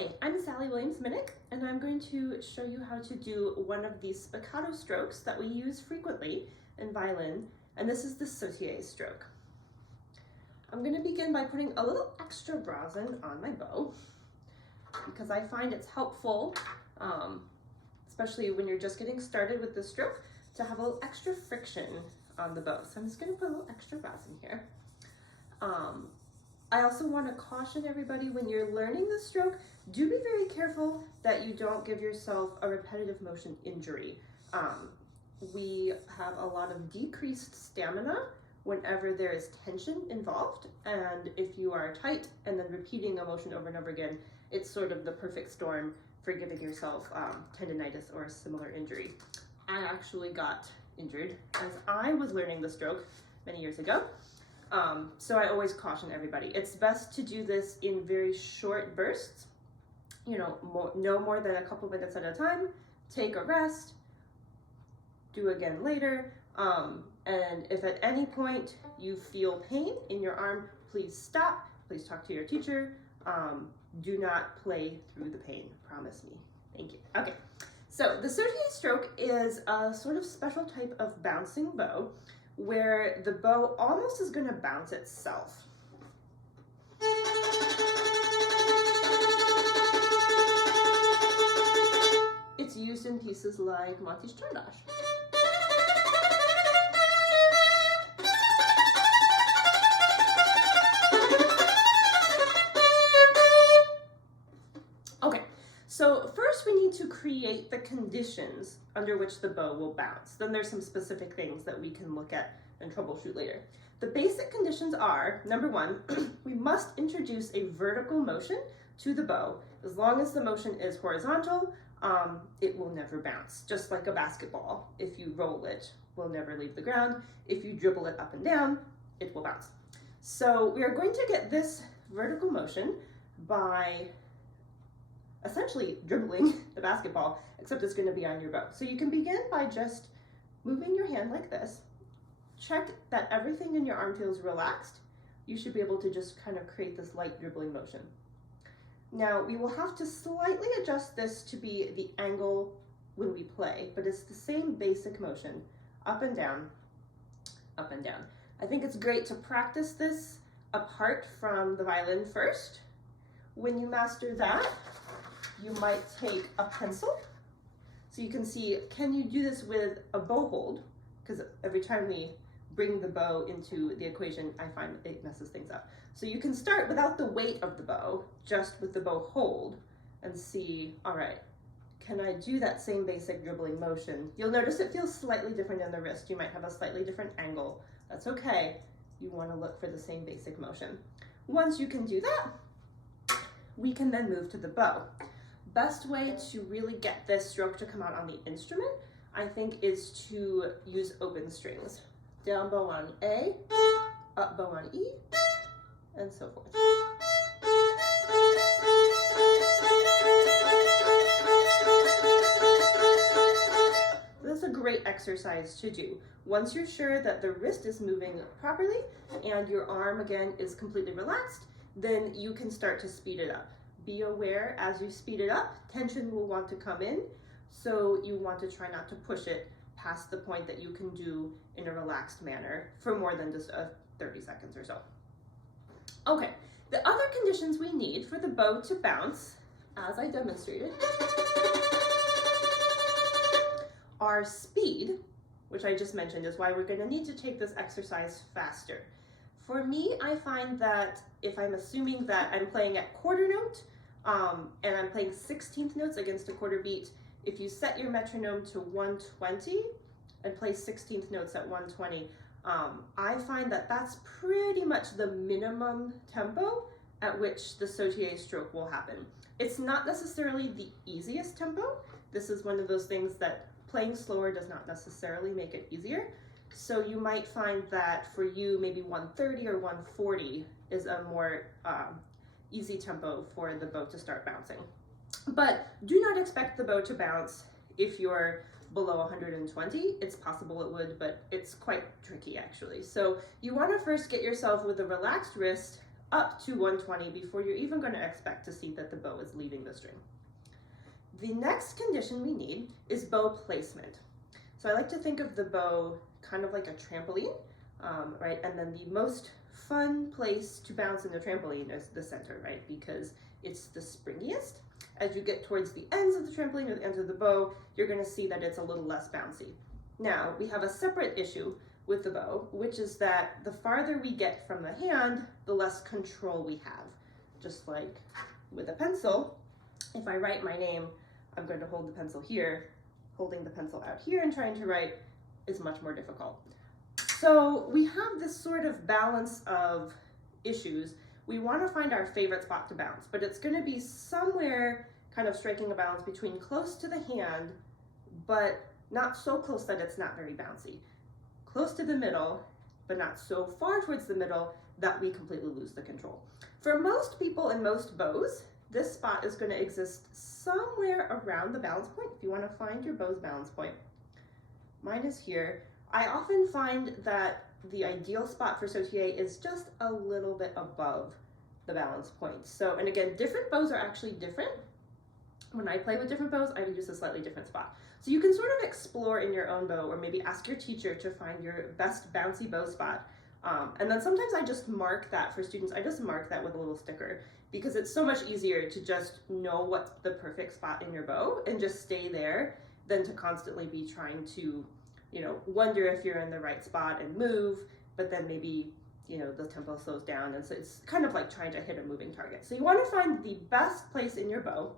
Hi, I'm Sally Williams-Minnich, and I'm going to show you how to do one of these spiccato strokes that we use frequently in violin, and this is the Sautille stroke. I'm going to begin by putting a little extra rosin on my bow, because I find it's helpful, especially when you're just getting started with the stroke, to have a little extra friction on the bow. So I'm just going to put a little extra rosin here. I also want to caution everybody, when you're learning the stroke, do be very careful that you don't give yourself a repetitive motion injury. We have a lot of decreased stamina whenever there is tension involved, and if you are tight and then repeating a motion over and over again, it's sort of the perfect storm for giving yourself tendinitis or a similar injury. I actually got injured as I was learning the stroke many years ago. So I always caution everybody, it's best to do this in very short bursts, no more than a couple minutes at a time. Take a rest, do again later, and if at any point you feel pain in your arm, please stop, please talk to your teacher. Do not play through the pain, promise me. Thank you. Okay, so the Sautille stroke is a sort of special type of bouncing bow where the bow almost is going to bounce itself. It's used in pieces like Monty's Chardash. Okay, so first we need to create the conditions under which the bow will bounce. Then there's some specific things that we can look at and troubleshoot later. The basic conditions are, number one, we must introduce a vertical motion to the bow. As long as the motion is horizontal, it will never bounce. Just like a basketball, if you roll it, will never leave the ground. If you dribble it up and down, it will bounce. So we are going to get this vertical motion by essentially dribbling the basketball, except it's going to be on your bow. So you can begin by just moving your hand like this. Check that everything in your arm feels relaxed. You should be able to just kind of create this light dribbling motion. Now we will have to slightly adjust this to be the angle when we play, but it's the same basic motion, up and down, up and down. I think it's great to practice this apart from the violin first. When you master that, you might take a pencil. So you can see, can you do this with a bow hold? Because every time we bring the bow into the equation, I find it messes things up. So you can start without the weight of the bow, just with the bow hold, and see, all right, can I do that same basic dribbling motion? You'll notice it feels slightly different in the wrist. You might have a slightly different angle. That's okay. You want to look for the same basic motion. Once you can do that, we can then move to the bow. Best way to really get this stroke to come out on the instrument, I think, is to use open strings. Down bow on A, up bow on E, and so forth. This is a great exercise to do. Once you're sure that the wrist is moving properly and your arm again is completely relaxed, then you can start to speed it up. Be aware as you speed it up, tension will want to come in, so you want to try not to push it past the point that you can do in a relaxed manner for more than just 30 seconds or so. Okay, the other conditions we need for the bow to bounce, as I demonstrated, are speed, which I just mentioned is why we're going to need to take this exercise faster. For me, I find that if I'm assuming that I'm playing at quarter note and I'm playing 16th notes against a quarter beat, if you set your metronome to 120 and play 16th notes at 120, I find that that's pretty much the minimum tempo at which the Sautille stroke will happen. It's not necessarily the easiest tempo. This is one of those things that playing slower does not necessarily make it easier. So you might find that for you, maybe 130 or 140 is a more easy tempo for the bow to start bouncing. But do not expect the bow to bounce if you're below 120. It's possible it would, but it's quite tricky actually. So you want to first get yourself with a relaxed wrist up to 120 before you're even going to expect to see that the bow is leaving the string. The next condition we need is bow placement. So I like to think of the bow kind of like a trampoline, right? And then the most fun place to bounce in the trampoline is the center, right? Because it's the springiest. As you get towards the ends of the trampoline or the ends of the bow, you're going to see that it's a little less bouncy. Now, we have a separate issue with the bow, which is that the farther we get from the hand, the less control we have. Just like with a pencil, if I write my name, I'm going to hold the pencil here. Holding the pencil out here and trying to write is much more difficult. So we have this sort of balance of issues. We want to find our favorite spot to bounce, but it's going to be somewhere kind of striking a balance between close to the hand, but not so close that it's not very bouncy. Close to the middle, but not so far towards the middle that we completely lose the control. For most people and most bows, this spot is going to exist somewhere around the balance point. If you want to find your bow's balance point, mine is here. I often find that the ideal spot for sautille is just a little bit above the balance point. So, and again, different bows are actually different. When I play with different bows, I use a slightly different spot. So you can sort of explore in your own bow, or maybe ask your teacher to find your best bouncy bow spot. And then sometimes I just mark that for students. I just mark that with a little sticker because it's so much easier to just know what's the perfect spot in your bow and just stay there than to constantly be trying to, you know, wonder if you're in the right spot and move, but then maybe, you know, the tempo slows down. And so it's kind of like trying to hit a moving target. So you want to find the best place in your bow,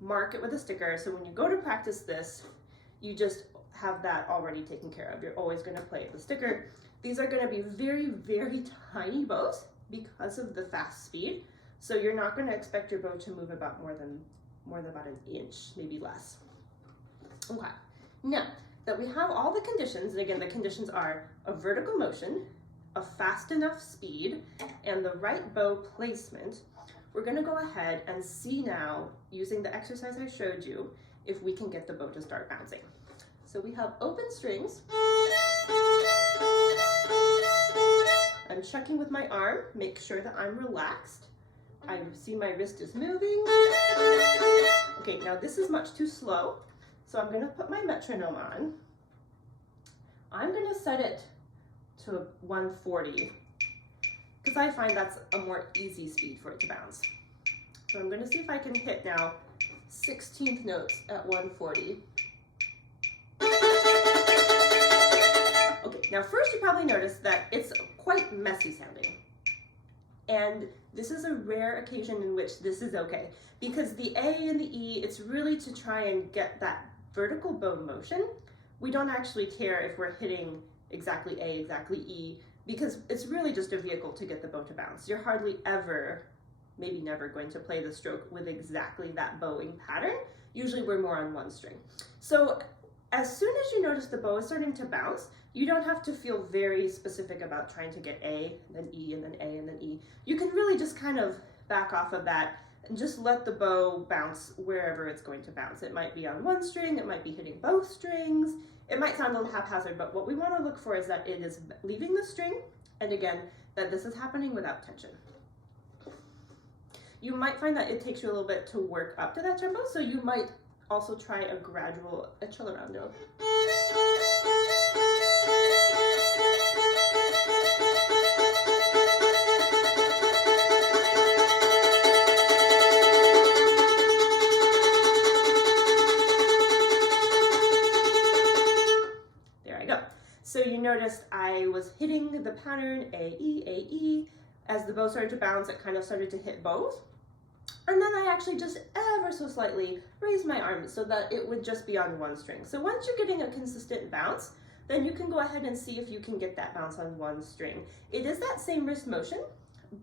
mark it with a sticker. So when you go to practice this, you just have that already taken care of. You're always going to play with the sticker. These are going to be very, very tiny bows because of the fast speed. So you're not going to expect your bow to move about more than about an inch, maybe less. Okay. Now that we have all the conditions, and again, the conditions are a vertical motion, a fast enough speed, and the right bow placement, we're going to go ahead and see now, using the exercise I showed you, if we can get the bow to start bouncing. So we have open strings. I'm checking with my arm, make sure that I'm relaxed. I see my wrist is moving. Okay, now this is much too slow, so I'm going to put my metronome on. I'm going to set it to 140 because I find that's a more easy speed for it to bounce. So I'm going to see if I can hit now 16th notes at 140. Okay, now first you probably noticed that it's quite messy sounding. And this is a rare occasion in which this is okay, because the A and the E, it's really to try and get that vertical bow motion. We don't actually care if we're hitting exactly A, exactly E, because it's really just a vehicle to get the bow to bounce. You're hardly ever, maybe never, going to play the stroke with exactly that bowing pattern. Usually we're more on one string. So as soon as you notice the bow is starting to bounce, you don't have to feel very specific about trying to get A, then E, and then A, and then E. You can really just kind of back off of that and just let the bow bounce wherever it's going to bounce. It might be on one string, it might be hitting both strings. It might sound a little haphazard, but what we want to look for is that it is leaving the string, and again, that this is happening without tension. You might find that it takes you a little bit to work up to that tempo, so you might also try a gradual accelerando. So you noticed I was hitting the pattern A, E. As the bow started to bounce, it kind of started to hit both. And then I actually just ever so slightly raised my arm so that it would just be on one string. So once you're getting a consistent bounce, then you can go ahead and see if you can get that bounce on one string. It is that same wrist motion,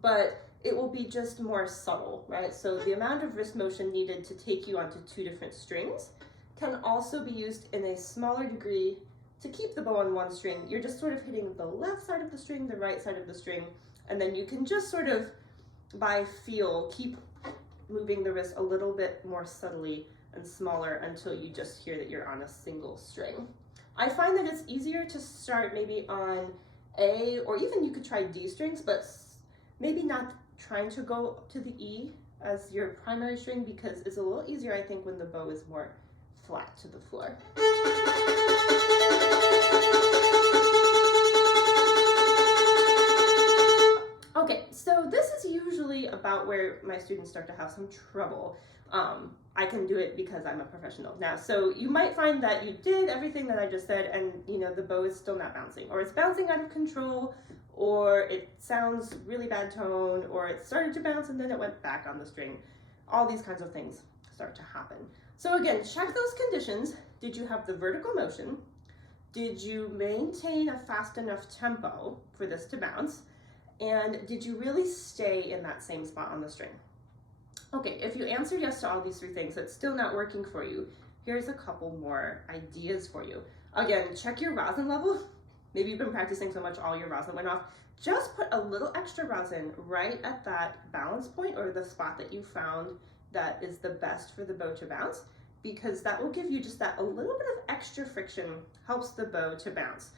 but it will be just more subtle, right? So the amount of wrist motion needed to take you onto two different strings can also be used in a smaller degree to keep the bow on one string. You're just sort of hitting the left side of the string, the right side of the string, and then you can just sort of, by feel, keep moving the wrist a little bit more subtly and smaller until you just hear that you're on a single string. I find that it's easier to start maybe on A, or even you could try D strings, but maybe not trying to go to the E as your primary string because it's a little easier, I think, when the bow is more flat to the floor. Okay, so this is usually about where my students start to have some trouble. I can do it because I'm a professional now. So you might find that you did everything that I just said and the bow is still not bouncing, or it's bouncing out of control, or it sounds really bad tone, or it started to bounce and then it went back on the string. All these kinds of things start to happen. So again, check those conditions. Did you have the vertical motion? Did you maintain a fast enough tempo for this to bounce? And did you really stay in that same spot on the string? Okay, if you answered yes to all these three things, it's still not working for you. Here's a couple more ideas for you. Again, check your rosin level. Maybe you've been practicing so much all your rosin went off. Just put a little extra rosin right at that balance point or the spot that you found that is the best for the bow to bounce, because that will give you just that a little bit of extra friction, helps the bow to bounce.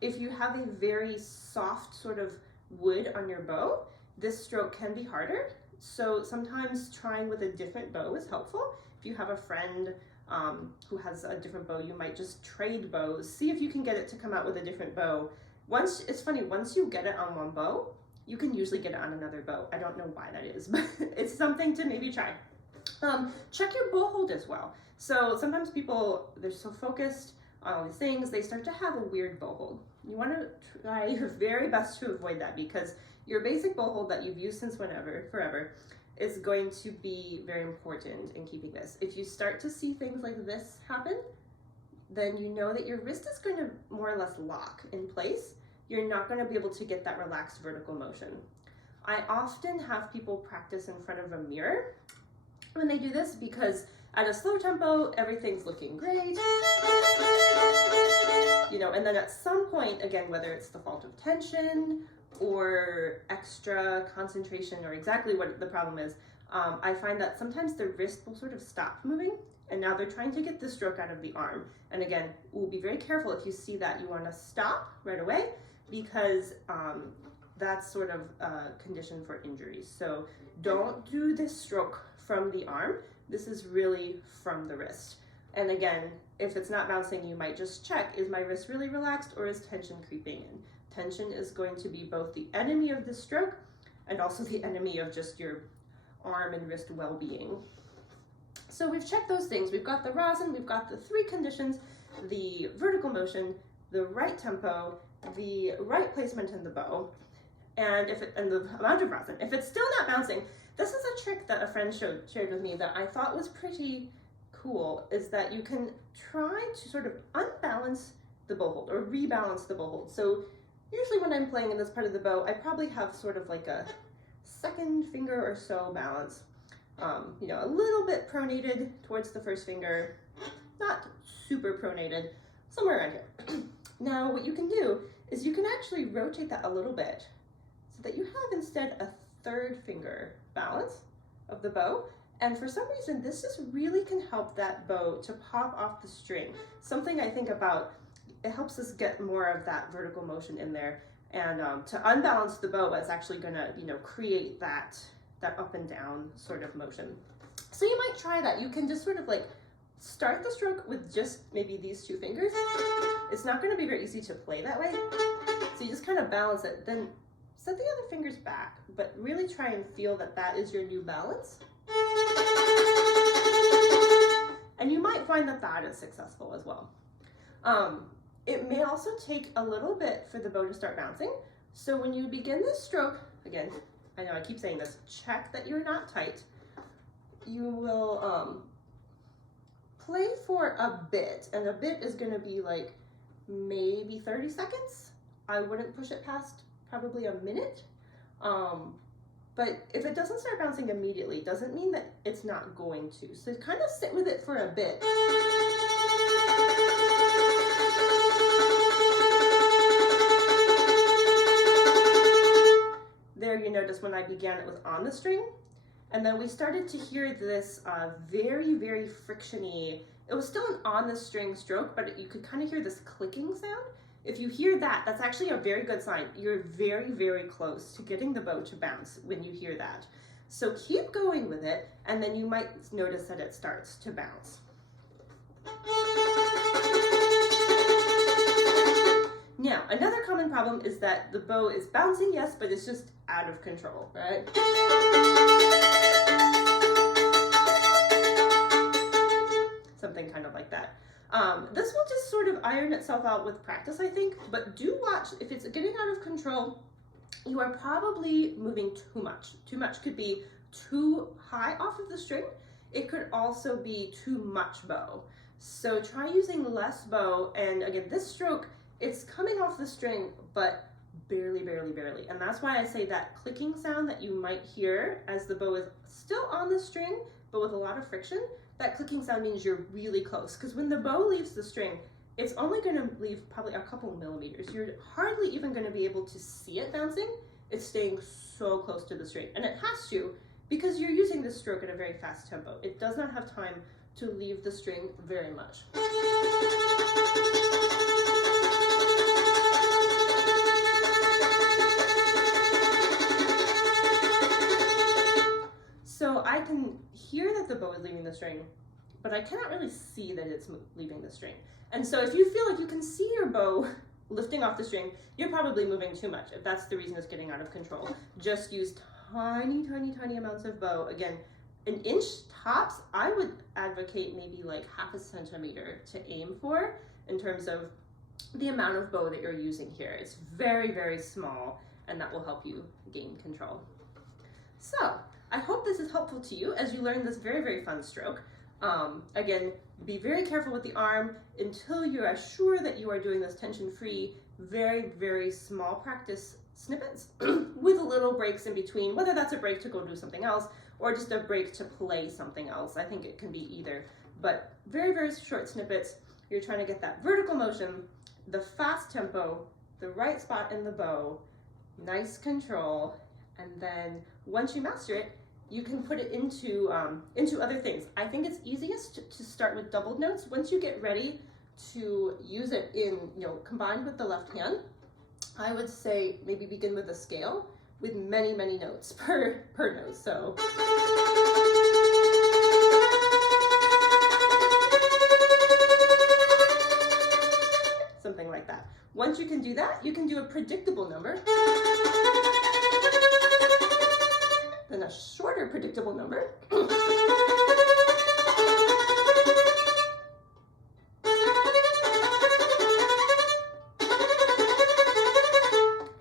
If you have a very soft sort of wood on your bow, this stroke can be harder. So sometimes trying with a different bow is helpful. If you have a friend who has a different bow, you might just trade bows. See if you can get it to come out with a different bow. It's funny, once you get it on one bow, you can usually get it on another bow. I don't know why that is, but it's something to maybe try. Check your bow hold as well. So sometimes people, they're so focused on all these things, they start to have a weird bow hold. You want to try your very best to avoid that, because your basic bow hold that you've used since forever, is going to be very important in keeping this. If you start to see things like this happen, then you know that your wrist is going to more or less lock in place. You're not going to be able to get that relaxed vertical motion. I often have people practice in front of a mirror when they do this, because at a slow tempo, everything's looking great. And then at some point, again, whether it's the fault of tension or extra concentration or exactly what the problem is, I find that sometimes the wrist will sort of stop moving, and now they're trying to get the stroke out of the arm. And again, we'll be very careful if you see that. You want to stop right away, because that's sort of a condition for injuries. So don't do this stroke from the arm. This is really from the wrist. And again, if it's not bouncing, you might just check, is my wrist really relaxed or is tension creeping in? Tension is going to be both the enemy of the stroke and also the enemy of just your arm and wrist well-being. So we've checked those things. We've got the rosin, we've got the three conditions, the vertical motion, the right tempo, the right placement in the bow, and the amount of rosin. If it's still not bouncing, this is a trick that a friend shared with me that I thought was pretty cool, is that you can try to sort of unbalance the bow hold or rebalance the bow hold. So usually when I'm playing in this part of the bow, I probably have sort of like a second finger or so balance. A little bit pronated towards the first finger, not super pronated, somewhere around here. Now what you can do is you can actually rotate that a little bit so that you have instead a third finger balance of the bow. And for some reason, this just really can help that bow to pop off the string. Something I think about, it helps us get more of that vertical motion in there. And to unbalance the bow is actually gonna, create that up and down sort of motion. So you might try that. You can just sort of like start the stroke with just maybe these two fingers. It's not gonna be very easy to play that way. So you just kind of balance it, then set the other fingers back, but really try and feel that that is your new balance. And you might find that that is successful as well. It may also take a little bit for the bow to start bouncing. So when you begin this stroke, again, I know I keep saying this, check that you're not tight. You will play for a bit, and a bit is gonna be like maybe 30 seconds. I wouldn't push it past probably a minute. But if it doesn't start bouncing immediately, doesn't mean that it's not going to. So kind of sit with it for a bit. There you notice when I began it was on the string, and then we started to hear this very, very frictiony, it was still an on the string stroke, but you could kind of hear this clicking sound. If you hear that, that's actually a very good sign. You're very, very close to getting the bow to bounce when you hear that. So keep going with it, and then you might notice that it starts to bounce. Now, another common problem is that the bow is bouncing, yes, but it's just out of control, right? Something kind of like that. This will just sort of iron itself out with practice, I think, but do watch. If it's getting out of control, you are probably moving too much. Too much could be too high off of the string. It could also be too much bow. So try using less bow, and again, this stroke, it's coming off the string, but barely, barely, barely. And that's why I say that clicking sound that you might hear as the bow is still on the string, but with a lot of friction, that clicking sound means you're really close. Because when the bow leaves the string, it's only going to leave probably a couple millimeters. You're hardly even going to be able to see it bouncing. It's staying so close to the string. And it has to, because you're using this stroke at a very fast tempo. It does not have time to leave the string very much. So I can hear that the bow is leaving the string, but I cannot really see that it's leaving the string. And so if you feel like you can see your bow lifting off the string, you're probably moving too much. If that's the reason it's getting out of control, just use tiny, tiny, tiny amounts of bow. Again, an inch tops. I would advocate maybe like ½ centimeter to aim for in terms of the amount of bow that you're using here. It's very, very small, and that will help you gain control. So I hope this is helpful to you as you learn this very, very fun stroke. Again, be very careful with the arm until you are sure that you are doing this tension-free, very, very small practice snippets with little breaks in between, whether that's a break to go do something else or just a break to play something else. I think it can be either, but very, very short snippets. You're trying to get that vertical motion, the fast tempo, the right spot in the bow, nice control, and then once you master it, you can put it into other things. I think it's easiest to start with doubled notes. Once you get ready to use it in, combined with the left hand, I would say maybe begin with a scale with many, many notes per note. So something like that. Once you can do that, you can do a predictable number, then a shorter predictable number,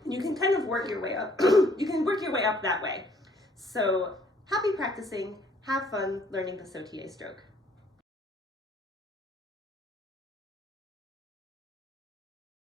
you can kind of work your way up. You can work your way up that way. So happy practicing, have fun learning the Sautille stroke.